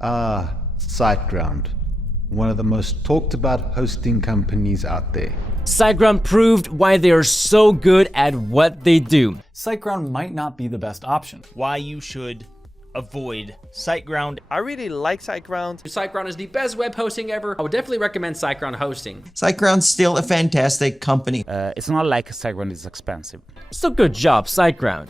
SiteGround, one of the most talked about hosting companies out there. SiteGround proved why they are so good at what they do. SiteGround might not be the best option. Why you should avoid SiteGround. I really like SiteGround. SiteGround is the best web hosting ever. I would definitely recommend SiteGround hosting. SiteGround's still a fantastic company. It's not like SiteGround is expensive. So good job, SiteGround.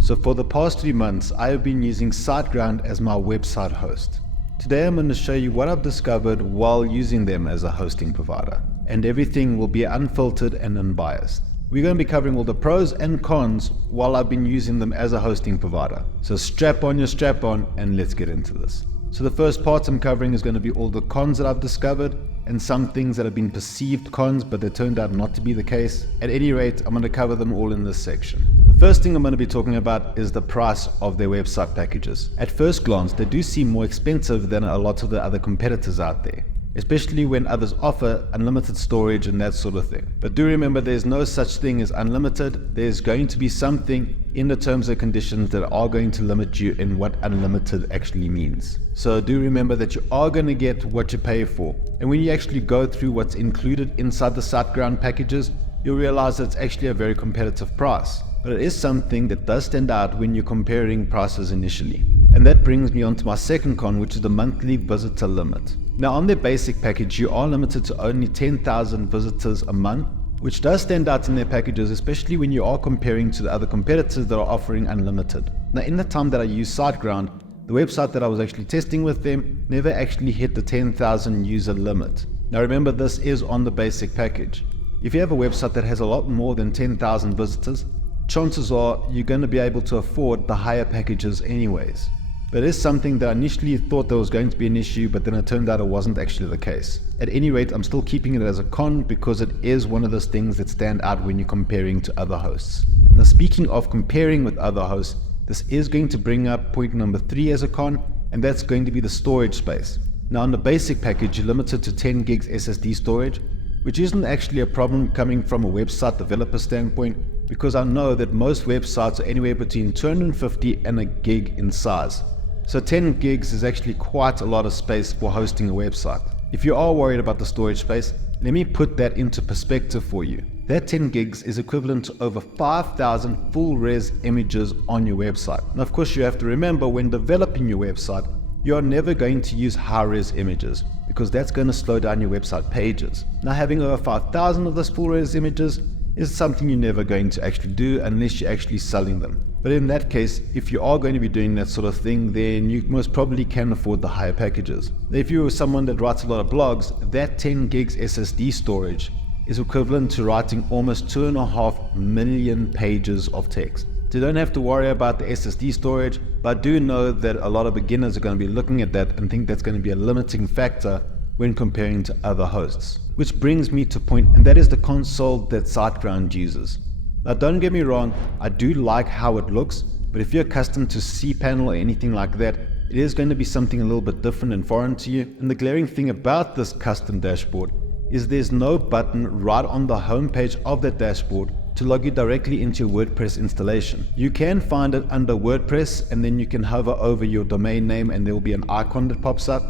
So for the past 3 months, I have been using SiteGround as my website host. Today I'm going to show you what I've discovered while using them as a hosting provider. And everything will be unfiltered and unbiased. We're going to be covering all the pros and cons while I've been using them as a hosting provider. So strap on your strap on and let's get into this. So the first part I'm covering is going to be all the cons that I've discovered and some things that have been perceived cons but they turned out not to be the case. At any rate, I'm going to cover them all in this section. The first thing I'm going to be talking about is the price of their website packages. At first glance, they do seem more expensive than a lot of the other competitors out there, especially when others offer unlimited storage and that sort of thing. But do remember, there's no such thing as unlimited. There's going to be something in the terms and conditions that are going to limit you in what unlimited actually means. So do remember that you are going to get what you pay for. And when you actually go through what's included inside the SiteGround packages, you'll realize that it's actually a very competitive price. But it is something that does stand out when you're comparing prices initially. And that brings me on to my second con, which is the monthly visitor limit. Now on their basic package, you are limited to only 10,000 visitors a month, which does stand out in their packages, especially when you are comparing to the other competitors that are offering unlimited. Now in the time that I used SiteGround, the website that I was actually testing with them never actually hit the 10,000 user limit. Now remember, this is on the basic package. If you have a website that has a lot more than 10,000 visitors, chances are you're going to be able to afford the higher packages anyways. But it is something that I initially thought there was going to be an issue, but then it turned out it wasn't actually the case. At any rate, I'm still keeping it as a con because it is one of those things that stand out when you're comparing to other hosts. Now speaking of comparing with other hosts, this is going to bring up point number 3 as a con, and that's going to be the storage space. Now on the basic package, you're limited to 10 gigs SSD storage, which isn't actually a problem coming from a website developer standpoint, because I know that most websites are anywhere between 250 and a gig in size. So 10 gigs is actually quite a lot of space for hosting a website. If you are worried about the storage space, let me put that into perspective for you. That 10 gigs is equivalent to over 5,000 full res images on your website. Now of course you have to remember, when developing your website, you are never going to use high-res images because that's going to slow down your website pages. Now having over 5,000 of those full-res images is something you're never going to actually do unless you're actually selling them. But in that case, if you are going to be doing that sort of thing, then you most probably can afford the higher packages. If you're someone that writes a lot of blogs, that 10 gigs SSD storage is equivalent to writing almost 2.5 million pages of text. So you don't have to worry about the SSD storage, but I do know that a lot of beginners are going to be looking at that and think that's going to be a limiting factor when comparing to other hosts. Which brings me to point, and that is the console that SiteGround uses. Now don't get me wrong, I do like how it looks, but if you're accustomed to cPanel or anything like that, it is going to be something a little bit different and foreign to you. And the glaring thing about this custom dashboard is there's no button right on the home page of that dashboard to log you directly into your WordPress installation. You can find it under WordPress, and then you can hover over your domain name and there will be an icon that pops up.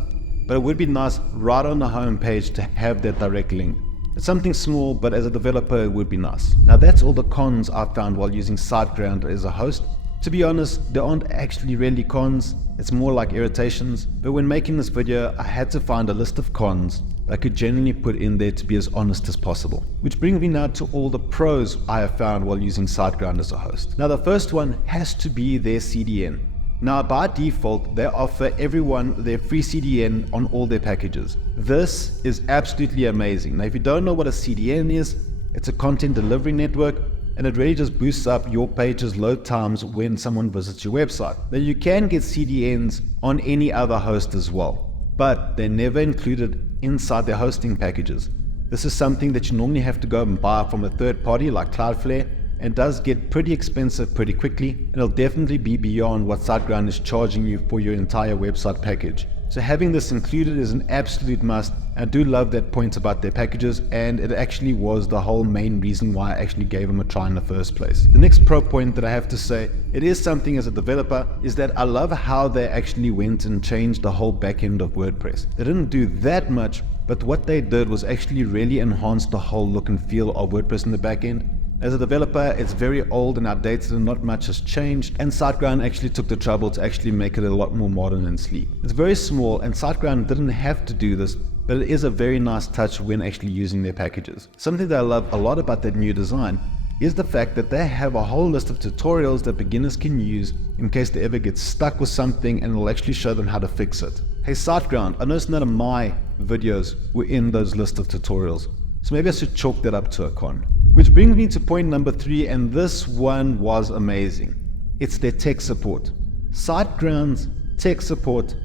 But it would be nice right on the home page to have that direct link. It's something small, but as a developer it would be nice. Now that's all the cons I found while using SiteGround as a host. To be honest, there aren't actually really cons, it's more like irritations. But when making this video, I had to find a list of cons that I could genuinely put in there to be as honest as possible. Which brings me now to all the pros I have found while using SiteGround as a host. Now the first one has to be their CDN. Now by default, they offer everyone their free CDN on all their packages. This is absolutely amazing. Now if you don't know what a CDN is, it's a content delivery network, and it really just boosts up your page's load times when someone visits your website. Now you can get CDNs on any other host as well, but they're never included inside their hosting packages. This is something that you normally have to go and buy from a third party like Cloudflare, and does get pretty expensive pretty quickly, and it'll definitely be beyond what SiteGround is charging you for your entire website package. So having this included is an absolute must. I do love that point about their packages, and it actually was the whole main reason why I actually gave them a try in the first place. The next pro point that I have to say, it is something as a developer, is that I love how they actually went and changed the whole back end of WordPress. They didn't do that much, but what they did was actually really enhance the whole look and feel of WordPress in the back end. As a developer, it's very old and outdated and not much has changed, and SiteGround actually took the trouble to actually make it a lot more modern and sleek. It's very small, and SiteGround didn't have to do this, but it is a very nice touch when actually using their packages. Something that I love a lot about that new design is the fact that they have a whole list of tutorials that beginners can use in case they ever get stuck with something, and it'll actually show them how to fix it. Hey SiteGround, I noticed none of my videos were in those list of tutorials, so maybe I should chalk that up to a con. Which brings me to point number 3, and this one was amazing. It's their tech support. SiteGround's tech support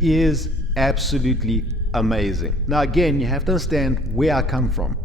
is absolutely amazing. Now again, you have to understand where I come from.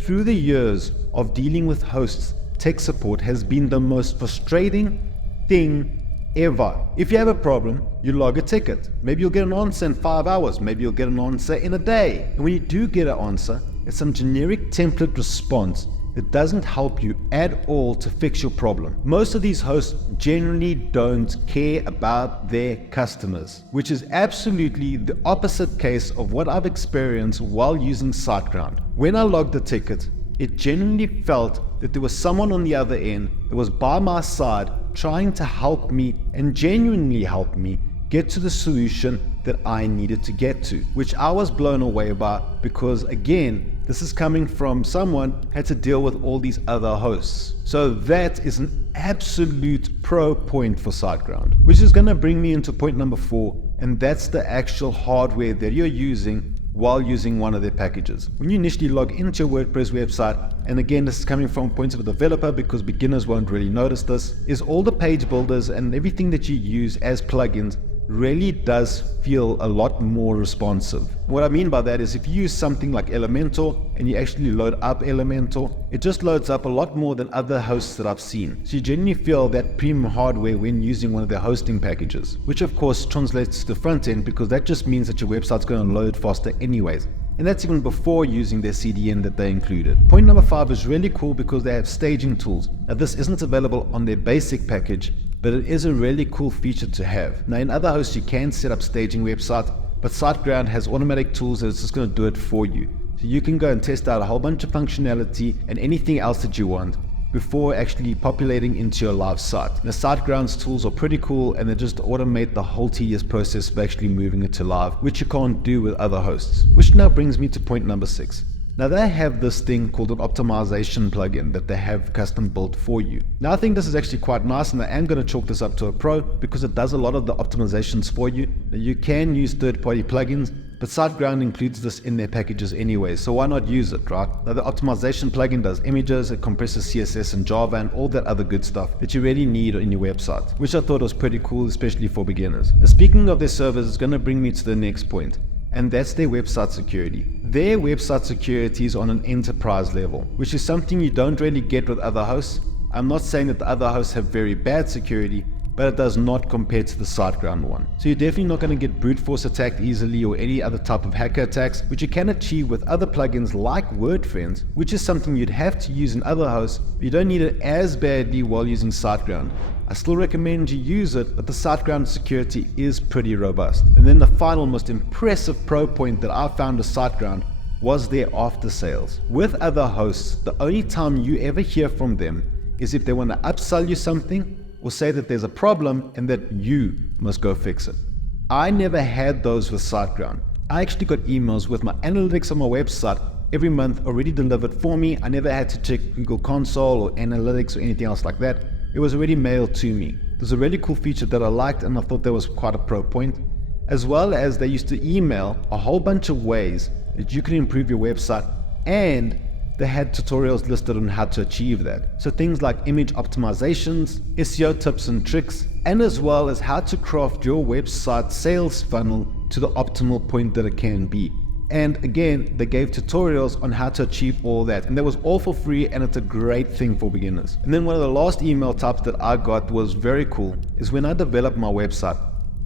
Through the years of dealing with hosts, tech support has been the most frustrating thing ever. If you have a problem, you log a ticket. Maybe you'll get an answer in 5 hours. Maybe you'll get an answer in a day. And when you do get an answer, it's some generic template response that doesn't help you at all to fix your problem. Most of these hosts generally don't care about their customers, which is absolutely the opposite case of what I've experienced while using SiteGround. When I logged a ticket, it genuinely felt that there was someone on the other end that was by my side trying to help me and genuinely help me get to the solution that I needed to get to, which I was blown away by, because again, this is coming from someone who had to deal with all these other hosts. So that is an absolute pro point for SiteGround, which is going to bring me into point number 4, and that's the actual hardware that you're using while using one of their packages. When you initially log into your WordPress website, and again this is coming from points of a developer because beginners won't really notice this, is all the page builders and everything that you use as plugins really does feel a lot more responsive. What I mean by that is if you use something like Elementor and you actually load up Elementor, it just loads up a lot more than other hosts that I've seen. So you genuinely feel that premium hardware when using one of their hosting packages, which of course translates to the front end because that just means that your website's going to load faster anyways. And that's even before using their CDN that they included. Point number 5 is really cool because they have staging tools. Now this isn't available on their basic package, but it is a really cool feature to have. Now in other hosts you can set up staging websites, but SiteGround has automatic tools that's just going to do it for you. So you can go and test out a whole bunch of functionality and anything else that you want before actually populating into your live site. Now SiteGround's tools are pretty cool and they just automate the whole tedious process of actually moving it to live, which you can't do with other hosts. Which now brings me to point number 6. Now they have this thing called an optimization plugin that they have custom built for you. Now I think this is actually quite nice, and I am going to chalk this up to a pro because it does a lot of the optimizations for you. Now you can use third-party plugins, but SiteGround includes this in their packages anyway, so why not use it, right? Now the optimization plugin does images, it compresses CSS and Java and all that other good stuff that you really need in your website, which I thought was pretty cool, especially for beginners. Now speaking of their servers, it's going to bring me to the next point, and that's their website security. Their website security is on an enterprise level, which is something you don't really get with other hosts. I'm not saying that the other hosts have very bad security, but it does not compare to the SiteGround one. So you're definitely not going to get brute force attacked easily or any other type of hacker attacks, which you can achieve with other plugins like WordFence, which is something you'd have to use in other hosts, but you don't need it as badly while using SiteGround. I still recommend you use it, but the SiteGround security is pretty robust. And then the final most impressive pro point that I found with SiteGround was their after sales. With other hosts, the only time you ever hear from them is if they want to upsell you something or say that there's a problem and that you must go fix it. I never had those with SiteGround. I actually got emails with my analytics on my website every month already delivered for me. I never had to check Google Console or analytics or anything else like that. It was already mailed to me. There's a really cool feature that I liked and I thought that was quite a pro point. As well as they used to email a whole bunch of ways that you can improve your website, and they had tutorials listed on how to achieve that. So things like image optimizations, SEO tips and tricks, and as well as how to craft your website sales funnel to the optimal point that it can be. And again, they gave tutorials on how to achieve all that, and that was all for free, and it's a great thing for beginners. And then one of the last email types that I got was very cool, is when I developed my website,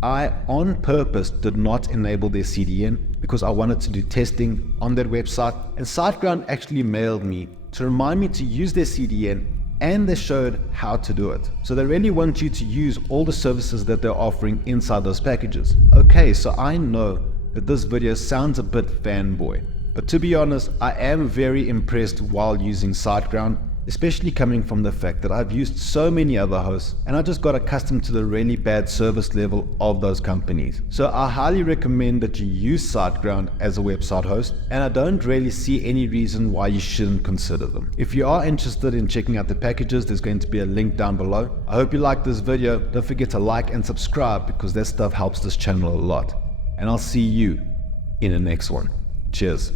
I, on purpose, did not enable their CDN because I wanted to do testing on that website, and SiteGround actually mailed me to remind me to use their CDN, and they showed how to do it. So they really want you to use all the services that they're offering inside those packages. Okay, so I know that this video sounds a bit fanboy, but to be honest, I am very impressed while using SiteGround, especially coming from the fact that I've used so many other hosts and I just got accustomed to the really bad service level of those companies. So I highly recommend that you use SiteGround as a website host, and I don't really see any reason why you shouldn't consider them. If you are interested in checking out the packages, there's going to be a link down below. I hope you liked this video. Don't forget to like and subscribe because that stuff helps this channel a lot. And I'll see you in the next one. Cheers.